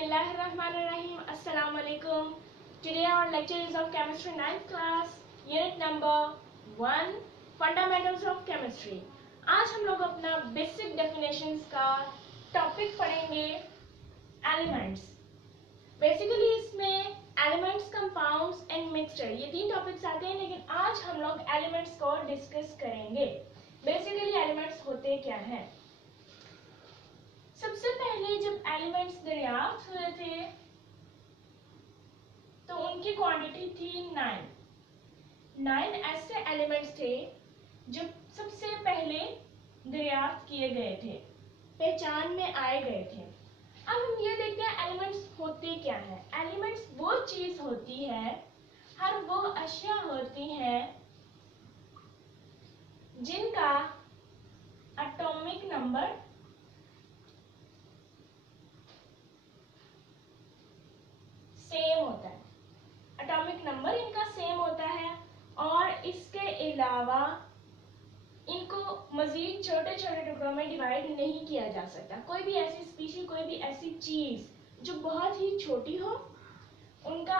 Bismillahirrahmanirrahim. Assalamu alaikum. Today our lecture is of chemistry 9th class, unit number 1, fundamentals of chemistry. आज हम लोग अपना basic definitions का topic पढ़ेंगे elements. Basically इसमें एलिमेंट्स, कंपाउंड्स एंड मिक्सचर ये तीन टॉपिक्स आते हैं, लेकिन आज हम लोग एलिमेंट्स को डिस्कस करेंगे. बेसिकली एलिमेंट्स होते क्या हैं. सबसे पहले जब एलिमेंट्स दरियाफ्त हुए थे तो उनकी क्वांटिटी थी 9 ऐसे एलिमेंट्स थे जो सबसे पहले दरियाफ्त किए गए थे, पहचान में आए गए थे. अब हम ये देखते हैं एलिमेंट्स होते क्या हैं. एलिमेंट्स वो चीज होती है, हर वो अशिया होती हैं जिनका एटॉमिक नंबर सेम होता है. एटॉमिक नंबर इनका सेम होता है और इसके अलावा इनको मजीद छोटे छोटे टुकड़ों में डिवाइड नहीं किया जा सकता. कोई भी ऐसी स्पीशी, कोई भी ऐसी चीज जो बहुत ही छोटी हो, उनका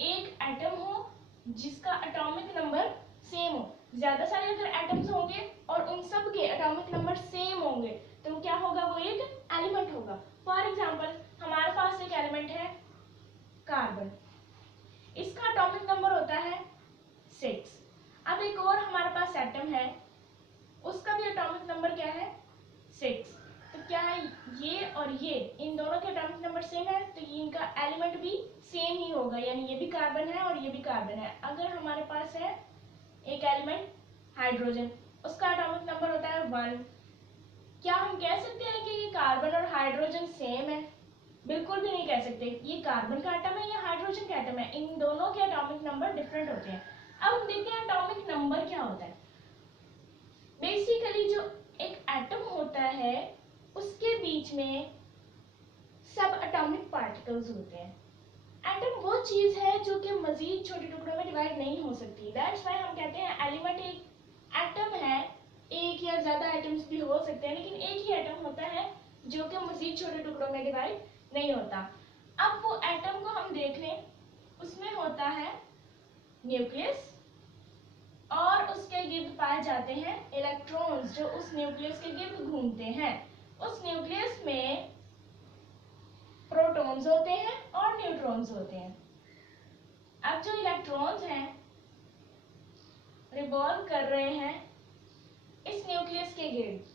एक एटम हो जिसका एटॉमिक नंबर सेम हो. ज्यादा सारे अगर एटम्स होंगे और उन सब के एटॉमिक नंबर सेम होंगे तो क्या होगा, वो एक एलिमेंट होगा. फॉर एग्जांपल हमारे पास एक एलिमेंट है कार्बन, इसका एटॉमिक नंबर होता है 6. अब एक और हमारे पास एटम है, उसका भी एटॉमिक नंबर क्या है 6. तो क्या है, ये और ये इन दोनों के एटॉमिक नंबर सेम है तो इनका एलिमेंट भी सेम ही होगा, यानी ये भी कार्बन है और ये भी कार्बन है. अगर हमारे पास है एक एलिमेंट हाइड्रोजन, उसका एटॉमिक नंबर होता है 1. क्या हम कह सकते हैं कि ये कार्बन और हाइड्रोजन सेम है? बिल्कुल भी नहीं कह सकते. ये कार्बन का एटम है या हाइड्रोजन का एटम है, इन दोनों के एटॉमिक नंबर डिफरेंट होते हैं. अब हम देखते हैं एटॉमिक नंबर क्या होता है. बेसिकली जो एक एटम होता है उसके बीच में सब एटॉमिक पार्टिकल्स होते हैं. एटम वो चीज है जो कि मजीद छोटे टुकड़ों में डिवाइड नहीं हो सकती. दैट्स व्हाई हम कहते हैं एलिमेंट एक एटम है. एक या ज्यादा एटम्स भी हो सकते हैं, लेकिन एक ही एटम होता है जो कि मजीद छोटे टुकड़ों में डिवाइड नहीं होता. अब वो एटम को हम देख लें, उसमें होता है न्यूक्लियस और उसके गिर्द पाए जाते हैं इलेक्ट्रॉन्स जो उस न्यूक्लियस के गिर्द घूमते हैं. उस न्यूक्लियस में प्रोटॉन्स होते हैं और न्यूट्रॉन्स होते हैं. अब जो इलेक्ट्रॉन्स हैं रिवॉल्व कर रहे हैं इस न्यूक्लियस के गिर्द.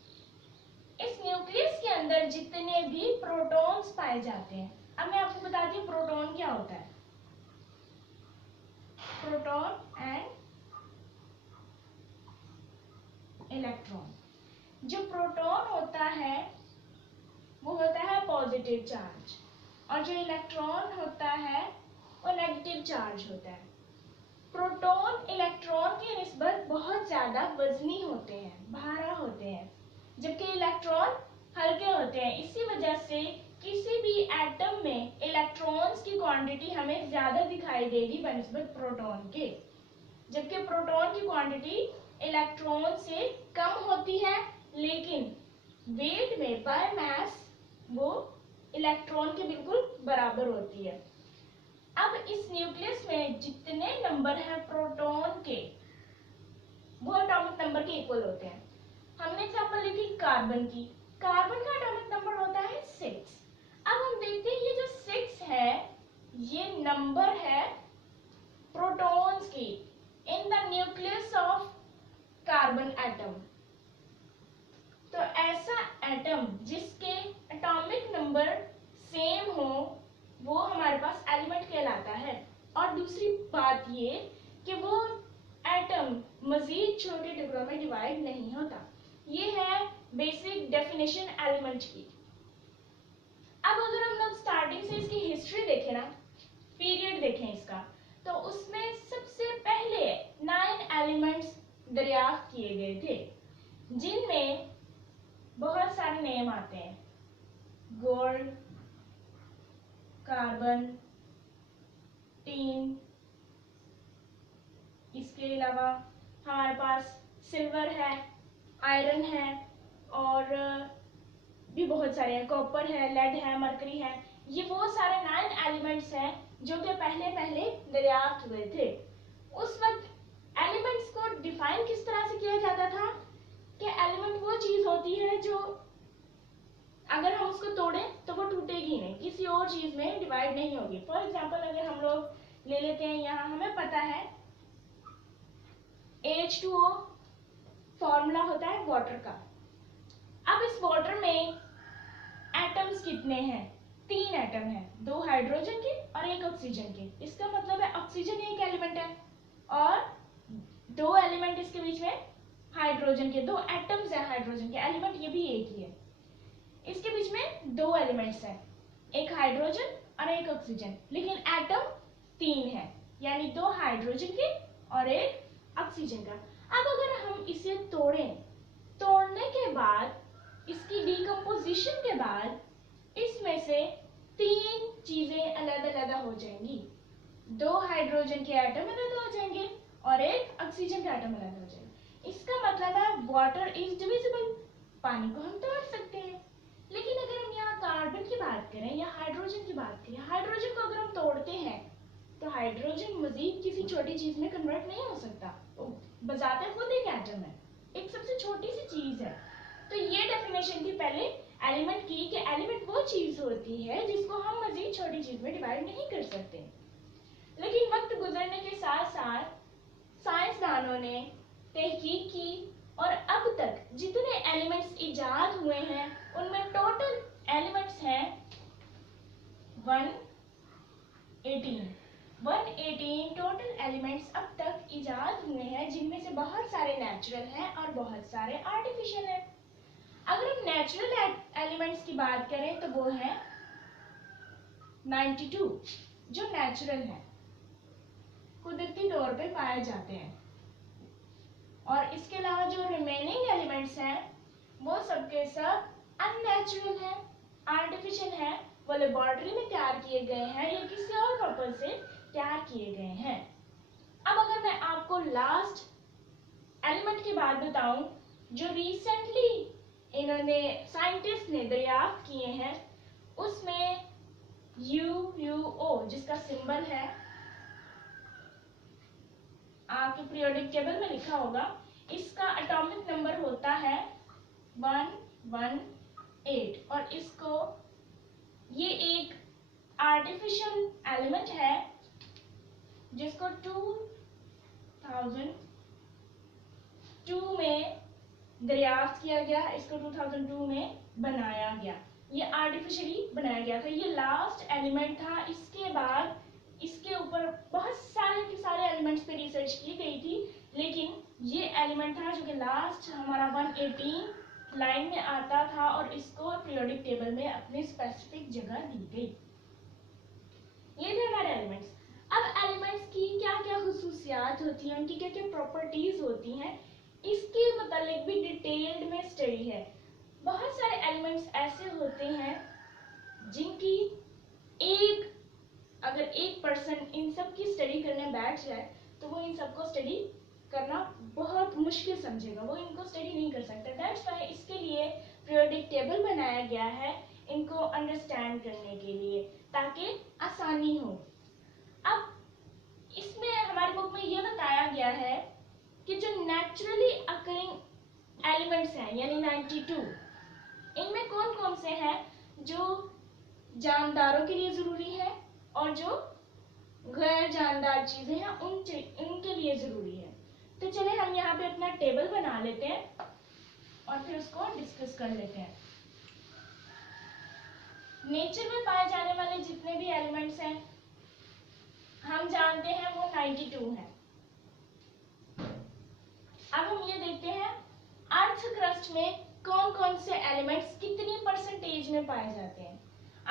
इस न्यूक्लियस के अंदर जितने भी प्रोटॉन्स पाए जाते हैं, अब मैं आपको बताती हूँ प्रोटॉन क्या होता है. Proton and electron. जो प्रोटॉन होता है वो होता है पॉजिटिव चार्ज और जो इलेक्ट्रॉन होता है वो नेगेटिव चार्ज होता है. प्रोटॉन इलेक्ट्रॉन की निस्बत बहुत ज्यादा वजनी होते हैं, भारा होते हैं, जबकि इलेक्ट्रॉन हल्के होते हैं. इसी वजह से किसी भी एटम में इलेक्ट्रॉन्स की क्वांटिटी हमें ज्यादा दिखाई देगी बनिस्बत प्रोटॉन के, जबकि प्रोटॉन की क्वांटिटी इलेक्ट्रॉन से कम होती है, लेकिन वेट में बाय मास वो इलेक्ट्रॉन के बिल्कुल बराबर होती है. अब इस न्यूक्लियस में जितने नंबर हैं प्रोटॉन के वो एटॉमिक नंबर के इक्वल होते हैं. हमने एग्जांपल ली थी कार्बन की. कार्बन का एटॉमिक नंबर होता है 6. अब हम देखते हैं ये जो 6 है ये नंबर है प्रोटॉन्स की in the nucleus of carbon atom. तो ऐसा एटम जिसके एटॉमिक नंबर सेम हो वो हमारे पास एलिमेंट कहलाता है. और दूसरी बात ये कि वो एटम मजीद छोटे टुकड़ों में डिवाइड नहीं होता. ये है बेसिक डेफिनेशन एलिमेंट की. अब अगर हम लोग स्टार्टिंग से इसकी हिस्ट्री देखें ना, पीरियड देखें इसका, तो उसमें सबसे पहले 9 एलिमेंट्स दरियाफ्त किए गए थे जिनमें बहुत सारे नेम आते हैं. गोल्ड, कार्बन, टीन, इसके अलावा हमारे पास सिल्वर है, आयरन है और भी बहुत सारे हैं. कॉपर है, लेड है, मरकरी है. ये वो सारे 9 एलिमेंट्स हैं जो कि पहले पहले दरियाफ्त हुए थे। उस वक्त एलिमेंट्स को डिफाइन किस तरह से किया जाता था कि एलिमेंट वो चीज होती है जो अगर हम उसको तोड़ें तो वो टूटेगी नहीं, किसी और चीज में डिवाइड नहीं होगी। फॉर एग्जांपल अगर हम लोग ले लेते हैं, यहाँ हमें पता है H2O फॉर्मूला होता है वाटर का। अब इस वाटर में एटम्स कितने हैं? 3 एटम हैं, 2 हाइड्रोजन के और 1 ऑक्सीजन के। इसका मतलब है ऑक्सीजन एक एलिमेंट है और 2 एलिमेंट इसके बीच में हाइड्रोजन के, 2 एटम्स हैं हाइड्रोजन के, एलिमेंट ये भी एक ही है। इसके बीच में 2 एलिमेंट्स हैं, एक हाइड्रोजन और एक ऑक्सीजन, लेकिन एटम 3 है, यानी 2 हाइड्रोजन के और 1 ऑक्सीजन का। अब अगर हम इसे तोड़ें, तोड़ने के बाद इसकी डिकम्पोजिशन के बाद इसमें से 3 चीजें अलग अलग हो जाएंगी। 2 हाइड्रोजन के एटम अलग हो जाएंगे और 1 ऑक्सीजन का एटम अलग हो जाएगा। इसका मतलब है वाटर इज डिविजिबल, पानी को हम तोड़ सकते हैं। लेकिन अगर हम यहाँ कार्बन की बात करें या हाइड्रोजन की बात करें, हाइड्रोजन को अगर हम तोड़ते हैं तो हाइड्रोजन मजीद किसी छोटी चीज में कन्वर्ट नहीं हो सकता, बजाते खुद एक एटम है, एक सबसे छोटी सी चीज है। तो ये डेफिनेशन थी पहले एलिमेंट की कि एलिमेंट वो चीज होती है जिसको हम मजीद छोटी चीज में डिवाइड नहीं कर सकते। लेकिन वक्त गुजरने के साथ साथ साइंसदानों ने तहकीक की और अब तक जितने एलिमेंट्स इजाद हुए हैं उनमें टोटल एलिमेंट्स हैं 118 टोटल एलिमेंट्स अब तक इजाद हुए हैं, जिनमें से बहुत सारे नेचुरल हैं और बहुत सारे आर्टिफिशियल हैं। अगर हम नेचुरल एलिमेंट्स की बात करें तो वो है 92 जो नेचुरल है, कुदरती तौर पे पाए जाते हैं। और इसके अलावा जो रिमेनिंग एलिमेंट्स हैं वो सबके सब अननेचुरल हैं, आर्टिफिशियल हैं, वो लेबोरेटरी में तैयार किए गए हैं या किसी और पर्पज से तैयार किए गए हैं। अब अगर मैं आपको लास्ट एलिमेंट की बात बताऊं जो रिसेंटली इन्होंने साइंटिस्ट ने दरियाफ्त किए हैं, उसमें UUO जिसका सिंबल है आपके पीरियोडिक टेबल में लिखा होगा, इसका एटॉमिक नंबर होता है 118 और इसको ये एक आर्टिफिशियल एलिमेंट है जिसको 2002 में दरियाफ्त किया गया, इसको 2002 में बनाया गया, ये आर्टिफिशियली बनाया गया था। ये लास्ट एलिमेंट था। इसके बाद इसके ऊपर बहुत सारे के सारे एलिमेंट्स पे रिसर्च की गई थी, लेकिन ये एलिमेंट था जो कि लास्ट हमारा 118 लाइन में आता था और इसको पीरियोडिक टेबल में अपनी स्पेसिफिक जगह दी गई। ये थे हमारे एलिमेंट्स। अब एलिमेंट्स की क्या क्या खुसूसियात होती हैं, उनकी क्या क्या प्रॉपर्टीज होती हैं, इसके मतलब भी डिटेल्ड में स्टडी है। बहुत सारे एलिमेंट्स ऐसे होते हैं जिनकी अगर एक पर्सन इन सब की स्टडी करने बैठ जाए तो वो इन सबको स्टडी करना बहुत मुश्किल समझेगा, वो इनको स्टडी नहीं कर सकता। दैट्स व्हाई इसके लिए पीरियोडिक टेबल बनाया गया है, इनको अंडरस्टैंड करने के लिए, ताकि आसानी हो। अब इसमें हमारी बुक में ये बताया गया है कि जो नेचुरली अकरिंग एलिमेंट्स हैं यानी 92, इनमें कौन कौन से हैं जो जानदारों के लिए जरूरी है और जो गैर जानदार चीजें हैं उनके लिए जरूरी है। तो चले हम यहाँ पे अपना टेबल बना लेते हैं और फिर उसको डिस्कस कर लेते हैं। नेचर में पाए जाने वाले जितने भी एलिमेंट्स हैं हम जानते हैं वो 92 हैं। अब हम ये देखते हैं अर्थ क्रस्ट में कौन कौन से एलिमेंट्स कितनी परसेंटेज में पाए जाते हैं।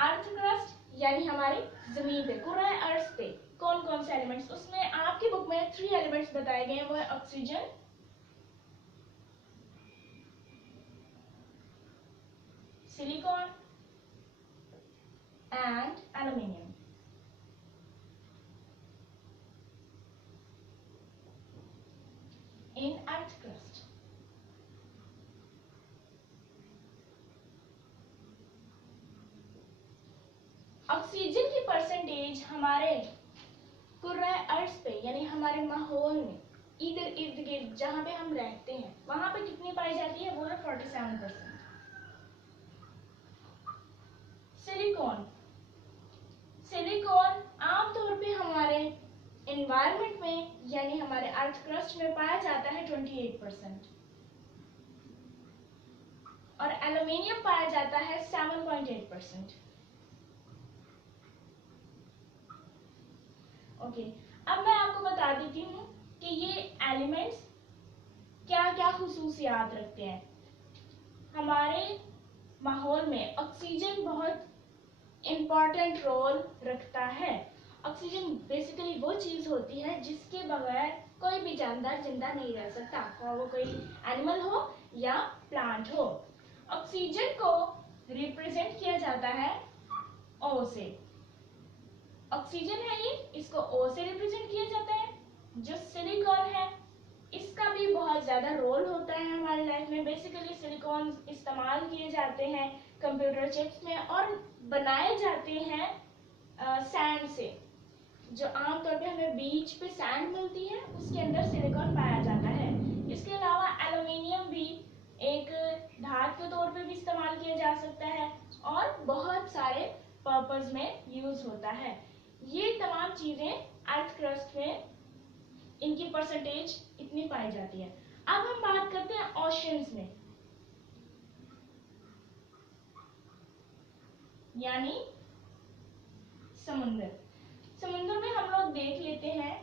अर्थ क्रस्ट यानी हमारी जमीन पे, पूरा अर्थ पे कौन कौन से एलिमेंट्स, उसमें आपकी बुक में 3 एलिमेंट्स बताए गए हैं, वो है oxygen, silicon and aluminium. In earth crust oxygen की परसेंटेज हमारे कुर्रा अर्थ पे यानी हमारे माहौल में इधर इर्द गिर्द जहाँ पे हम रहते हैं वहां पे कितनी पाई जाती है, वो है 47%। सिलिकॉन, सिलिकॉन आमतौर पे हमारे एनवायरनमेंट में यानी हमारे अर्थ क्रस्ट में पाया जाता है 28%, और एल्युमिनियम पाया जाता है 7.8%। ओके, अब मैं आपको बता देती हूँ कि ये एलिमेंट्स क्या क्या खुसूसियात रखते हैं। हमारे माहौल में ऑक्सीजन बहुत इम्पॉर्टेंट रोल रखता है। ऑक्सीजन बेसिकली वो चीज होती है जिसके बगैर कोई भी जानदार जिंदा नहीं रह सकता, और वो कोई एनिमल हो या प्लांट हो। ऑक्सीजन को रिप्रेजेंट किया जाता है ओ से। ऑक्सीजन है ये, इसको ओ से रिप्रेजेंट किया जाता है। जो सिलिकॉन है इसका भी बहुत ज्यादा रोल होता है हमारी लाइफ में। बेसिकली सिलिकॉन इस्तेमाल किए जाते हैं कंप्यूटर चिप्स में और बनाए जाते हैं सैंड से। जो आमतौर पे हमें बीच पे सैंड मिलती है उसके अंदर सिलिकॉन पाया जाता है। इसके अलावा एल्युमिनियम भी एक धातु के तौर पे भी इस्तेमाल किया जा सकता है और बहुत सारे पर्पस में यूज होता है। ये तमाम चीजें अर्थ क्रस्ट में इनकी परसेंटेज इतनी पाई जाती है। अब हम बात करते हैं ओशंस में, यानी समुद्र। समुद्र में हम लोग देख लेते हैं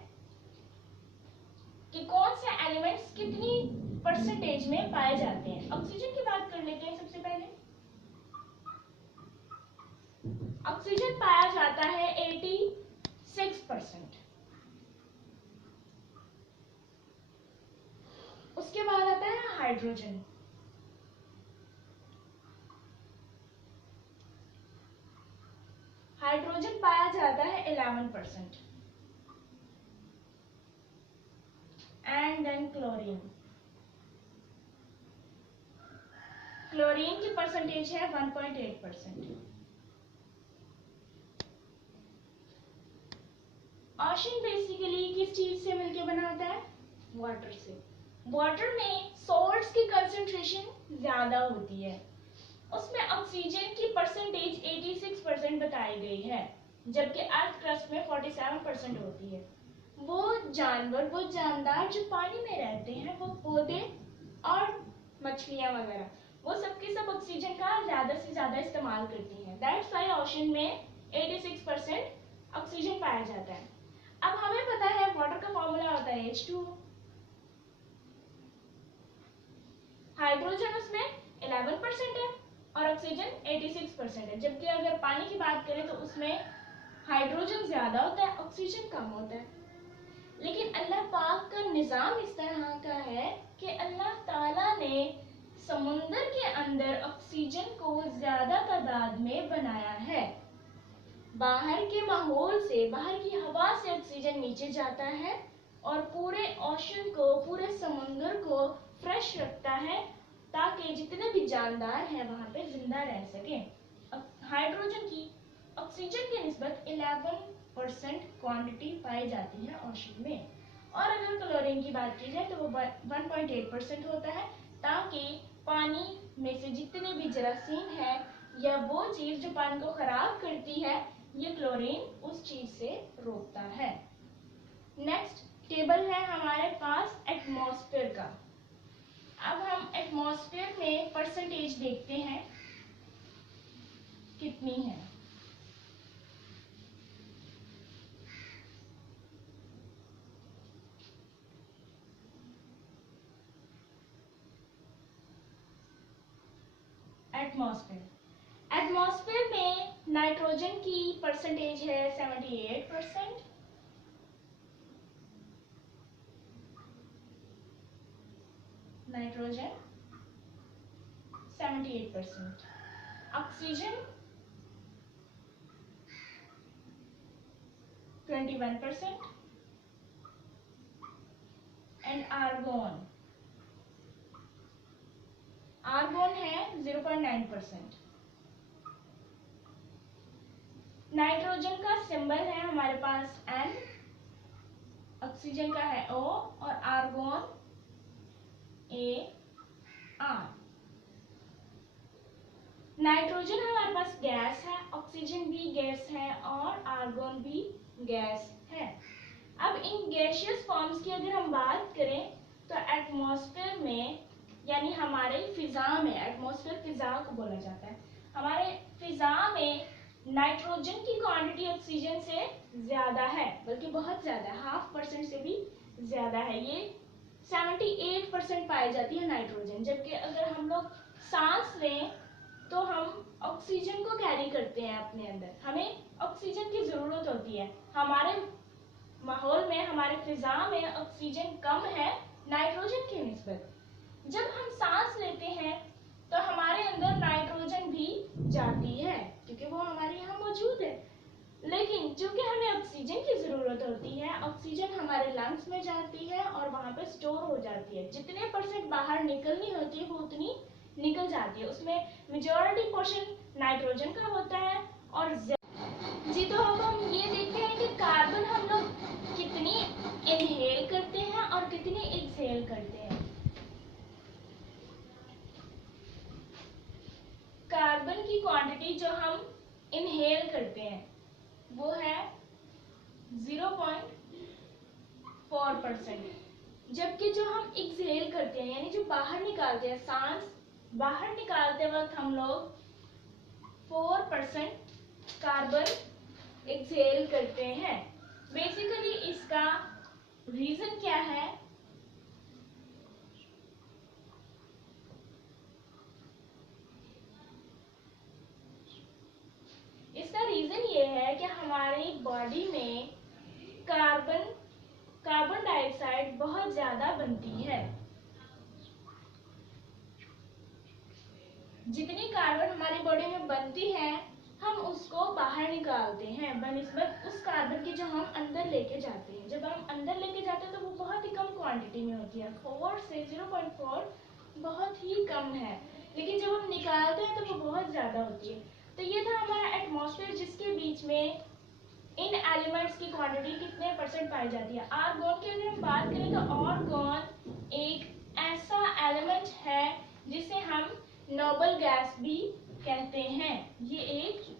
कि कौन से एलिमेंट्स कितनी परसेंटेज में पाए जाते हैं। ऑक्सीजन की बात कर लेते हैं। सबसे पहले ऑक्सीजन पाया जाता है 86%। उसके बाद आता है हाइड्रोजन। हाइड्रोजन पाया जाता है 11%। And then chlorine. क्लोरीन की परसेंटेज है 1.8%। ओशन बेसिकली किस चीज से मिलकर बना होता है? वाटर से। वाटर में सॉल्ट्स की कंसंट्रेशन ज्यादा होती है। उसमें ऑक्सीजन की परसेंटेज 86% बताई गई है, जबकि अर्थ क्रस्ट में 47% होती है। वो जानवर, वो जानदार जो पानी में रहते हैं, वो पौधे और मछलियां वगैरह, वो सबके सब ऑक्सीजन का ज्यादा से ज्यादा इस्तेमाल करती हैं। दैट्स व्हाई ओशन में 86% ऑक्सीजन पाया जाता है। अब हमें पता है वाटर का फॉर्मूला होता है H2O। हाइड्रोजन उसमें 11% है और ऑक्सीजन 86% है, जबकि अगर पानी की बात करें तो उसमें हाइड्रोजन ज्यादा होता है, ऑक्सीजन कम होता है। लेकिन अल्लाह पाक का निजाम इस तरह का है कि अल्लाह ताला ने समुंदर के अंदर ऑक्सीजन को ज्यादा तादाद में बनाया है। बाहर के माहौल से, बाहर की हवा से ऑक्सीजन नीचे जाता है और पूरे ओशन को, पूरे समुंदर को फ्रेश रखता है ताकि जितने भी जानदार हैं वहां पे जिंदा रह सके। हाइड्रोजन की ऑक्सीजन की निस्बत 11% क्वांटिटी पाई जाती है ओशन में। और अगर क्लोरीन की बात की जाए तो वो 1.8% होता है, ताकि पानी में से जितने भी जरासीम है या वो चीज जो पानी को खराब करती है, ये क्लोरीन उस चीज से रोकता है। नेक्स्ट टेबल है हमारे पास एटमॉस्फेयर का। अब हम एटमॉस्फेयर में परसेंटेज देखते हैं कितनी है। एटमॉस्फेयर में नाइट्रोजन की परसेंटेज है 78%। Nitrogen 78%, oxygen 21% and argon, argon है 0.9%। नाइट्रोजन का सिंबल है हमारे पास N, ऑक्सीजन का है O और आर्गोन AR। नाइट्रोजन हमारे पास गैस है, ऑक्सीजन भी गैस है और आर्गोन भी गैस है। अब इन गैसियस फॉर्म्स की अगर हम बात करें तो एटमॉस्फेयर में यानी हमारे फिजा में, एटमॉस्फेयर फिजा को बोला जाता है, हमारे फिजा में नाइट्रोजन की क्वांटिटी ऑक्सीजन से ज्यादा है, बल्कि बहुत ज्यादा, 0.5% से भी ज्यादा है। ये 78% पाई जाती है नाइट्रोजन। जबकि अगर हम लोग सांस लें तो हम ऑक्सीजन को कैरी करते हैं अपने अंदर, हमें ऑक्सीजन की जरूरत होती है। हमारे माहौल में, हमारे फिजा में ऑक्सीजन कम है नाइट्रोजन की निस्बत। जब हम सांस लेते हैं तो हमारे अंदर नाइट्रोजन भी जाती है क्योंकि वो हमारे यहाँ मौजूद है। लेकिन चूंकि हमें ऑक्सीजन की जरूरत होती है, ऑक्सीजन हमारे लंग्स में जाती है और वहां पे स्टोर हो जाती है। जितने % बाहर निकलनी होती है वो उतनी निकल जाती है। उसमें मेजॉरिटी पोर्शन नाइट्रोजन का होता है। और जी तो अब हम ये देखते हैं कि कार्बन हम लोग कितनी इनहेल करते हैं और कितनी एक्सहेल करते हैं। कार्बन की क्वांटिटी जो हम इनहेल करते हैं वो है 0.4%, जबकि जो हम एक्सहेल करते हैं यानी जो बाहर निकालते हैं, सांस बाहर निकालते वक्त हम लोग 4% कार्बन एक्सहेल करते हैं। बेसिकली इसका रीजन क्या है? इसका रीजन ये है कि हमारी बॉडी में कार्बन डाइऑक्साइड बहुत ज्यादा बनती है। जितनी कार्बन हमारी बॉडी में बनती है हम उसको बाहर निकालते हैं बनिस्बत उस कार्बन की जो हम अंदर लेके जाते हैं। जब हम अंदर लेके जाते हैं तो वो बहुत ही कम क्वांटिटी में होती है, 4 से 0.4 बहुत ही कम है। लेकिन जब हम निकालते हैं तो वो बहुत ज्यादा होती है। तो ये था हमारा एटमॉस्फेयर जिसके बीच में इन एलिमेंट्स की क्वांटिटी कितने % पाई जाती है। आर्गोन की अगर हम बात करें तो आर्गोन एक ऐसा एलिमेंट है जिसे हम नोबल गैस भी कहते हैं। ये एक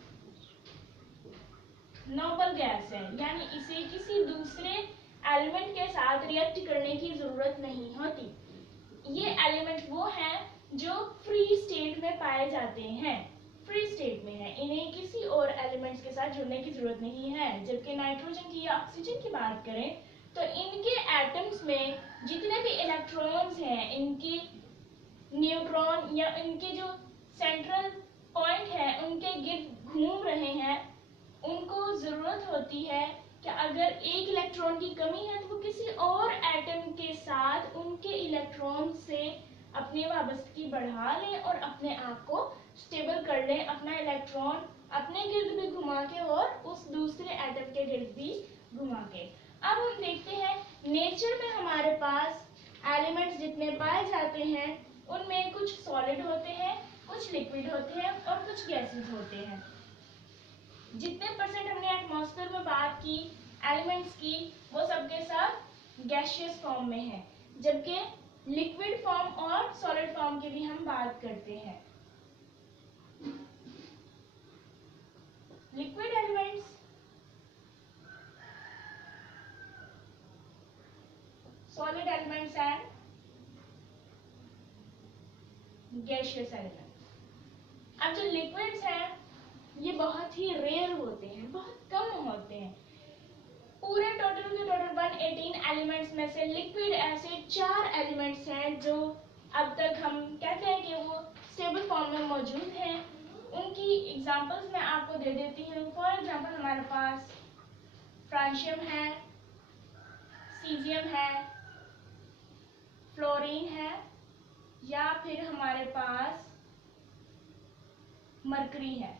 नोबल गैस है, यानी इसे किसी दूसरे एलिमेंट के साथ रिएक्ट करने की जरूरत नहीं होती। ये एलिमेंट वो हैं जो फ्री स्टेट में पाए जाते हैं, फ्री स्टेट में है, इन्हें किसी और एलिमेंट्स के साथ जुड़ने की जरूरत नहीं है। जबकि नाइट्रोजन की या ऑक्सीजन की बात करें तो इनके एटम्स में जितने भी इलेक्ट्रॉन्स हैं, इनकी न्यूट्रॉन या इनके जो सेंट्रल पॉइंट है उनके गिर्द घूम रहे हैं, उनको जरूरत होती है कि अगर एक इलेक्ट्रॉन की कमी है तो वो किसी और एटम के साथ उनके इलेक्ट्रॉन से अपनी वाबस्तगी बढ़ा लें और अपने आप को स्टेबल कर लें, अपना इलेक्ट्रॉन अपने गिर्द भी घुमा के और उस दूसरे एटम के गिर्द भी घुमा के। अब हम देखते हैं नेचर में हमारे पास एलिमेंट्स जितने पाए जाते हैं उनमें कुछ सॉलिड होते हैं, कुछ लिक्विड होते हैं और कुछ गैसेस होते हैं। जितने % हमने एटमॉस्फेयर में बात की एलिमेंट्स की वो सबके सब गैसियस फॉर्म में है, जबकि लिक्विड फॉर्म और सॉलिड फॉर्म की भी हम बात करते हैं। Liquid elements, solid elements and gaseous elements. अब जो लिक्विड्स हैं ये बहुत ही रेयर होते हैं, बहुत कम होते हैं। पूरे टोटल के टोटल 118 एलिमेंट्स में से लिक्विड ऐसे 4 एलिमेंट्स हैं जो अब तक हम कहते हैं कि वो स्टेबल फॉर्म में मौजूद हैं। उनकी एग्जांपल्स मैं आपको दे देती हूँ। फॉर एग्जांपल हमारे पास फ्रांशियम है, सीजियम है, फ्लोरीन है या फिर हमारे पास मरकरी है।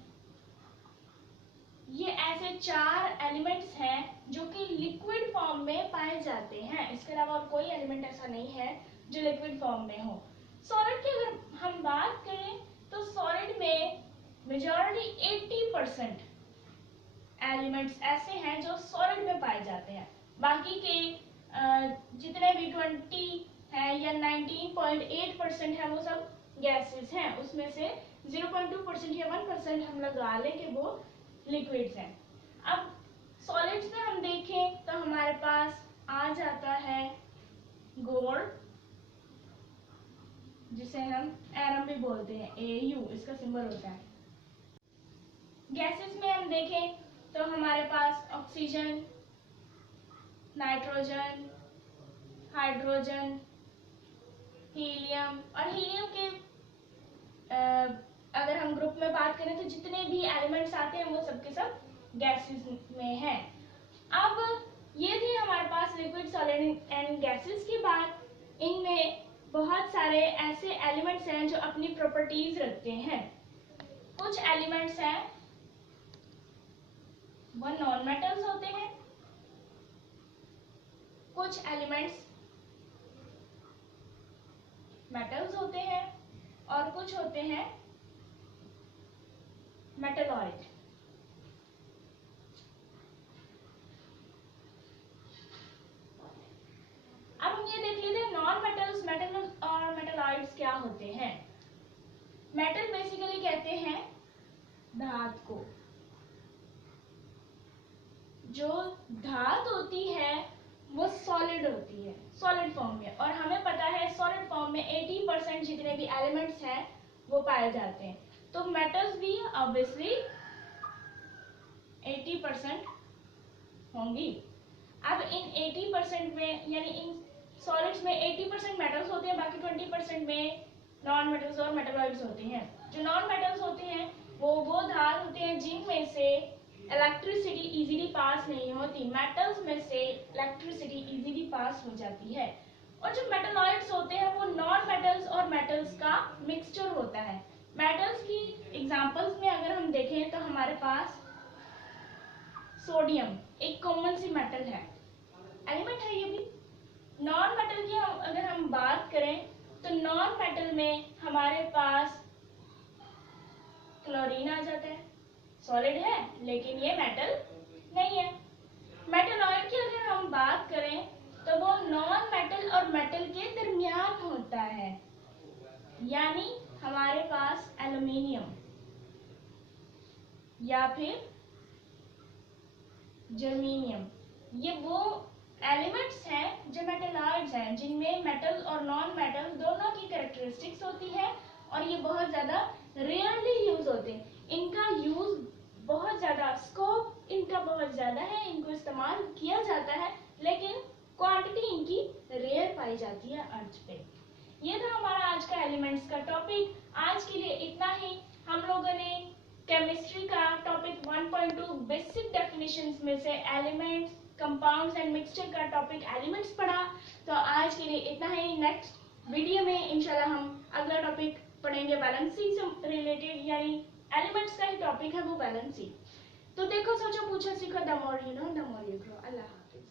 ये ऐसे 4 एलिमेंट्स हैं जो कि लिक्विड फॉर्म में पाए जाते हैं। इसके अलावा और कोई एलिमेंट ऐसा नहीं है जो लिक्विड फॉर्म में हो। सॉलिड की अगर हम बात करें तो सॉलिड में मेजॉरिटी 80% एलिमेंट्स ऐसे हैं जो सॉलिड में पाए जाते हैं। बाकी के जितने भी 20 हैं या 19.8% है वो सब गैसेस हैं। उसमें से 0.2% या 1% हम लगा लें कि वो लिक्विड्स हैं। अब सॉलिड्स में हम देखें तो हमारे पास आ जाता है गोल्ड, जिसे हम एरम भी बोलते हैं, AU इसका सिंबल होता है। गैसेस में हम देखें तो हमारे पास ऑक्सीजन, नाइट्रोजन, हाइड्रोजन, हीलियम, और हीलियम के अगर हम ग्रुप में बात करें तो जितने भी एलिमेंट्स आते हैं वो सबके सब गैसेस में हैं। अब ये थी हमारे पास लिक्विड, सॉलिड एंड गैसेस की बात। इनमें बहुत सारे ऐसे एलिमेंट्स हैं जो अपनी प्रॉपर्टीज रखते हैं। कुछ एलिमेंट्स हैं वो नॉन मेटल्स होते हैं, कुछ एलिमेंट्स मेटल्स होते हैं, और कुछ होते हैं मेटलॉइड। अब हम ये देख लेते हैं नॉन मेटल्स, मेटल और मेटलॉइड्स क्या होते हैं। मेटल बेसिकली कहते हैं धात को। जो धात होती है वो सॉलिड होती है, सॉलिड फॉर्म में, और हमें पता है सॉलिड फॉर्म में 80% जितने भी एलिमेंट्स हैं वो पाए जाते हैं। तो मेटल्स भी ऑब्वियसली 80% होंगी। अब इन 80% में, यानी इन सॉलिड्स में 80% मेटल्स होते हैं, बाकी 20% में नॉन मेटल्स और मेटलॉइड्स होते हैं। जो नॉन मेटल्स होते हैं वो धात होते हैं जिनमें से इलेक्ट्रिसिटी इजीली पास नहीं होती। मेटल्स में से इलेक्ट्रिसिटी इजीली पास हो जाती है। और जो मेटलॉइड्स होते हैं वो नॉन मेटल्स और मेटल्स का मिक्सचर होता है। मेटल्स की एग्जांपल्स में अगर हम देखें तो हमारे पास सोडियम एक कॉमन सी मेटल है, एलिमेंट है ये भी। नॉन मेटल की अगर हम बात करें तो नॉन मेटल में हमारे पास क्लोरीन आ जाता है, सॉलिड है लेकिन ये मेटल नहीं है। मेटलॉइड की अगर हम बात करें तो वो नॉन मेटल और मेटल के दरमियान होता है, यानी हमारे पास एल्युमिनियम या फिर जर्मेनियम, ये वो एलिमेंट्स हैं जो मेटलॉइड्स हैं, जिनमें मेटल और नॉन मेटल दोनों की कैरेक्टरिस्टिक्स होती है, और ये बहुत ज्यादा रेयरली यूज होते हैं। इनका यूज बहुत ज्यादा, स्कोप इनका बहुत ज्यादा है, इनको इस्तेमाल किया जाता है, लेकिन क्वांटिटी इनकी रेयर पाई जाती है अर्थ पे। ये था हमारा आज का एलिमेंट्स का टॉपिक। आज के लिए इतना ही। हम लोगों ने केमिस्ट्री का टॉपिक 1.2 बेसिक डेफिनेशंस में से एलिमेंट्स, कंपाउंड्स एंड मिक्सचर का टॉपिक एलिमेंट्स पढ़ा। तो आज के लिए इतना ही। नेक्स्ट वीडियो में इंशाल्लाह हम अगला टॉपिक पढ़ेंगे बैलेंसिंग से रिलेटेड, यानी एलिमेंट्स का ही टॉपिक है वो बैलेंसिंग। तो देखो, सोचो, पूछो, सीखो, the more you know the more you grow. Allah Hafiz.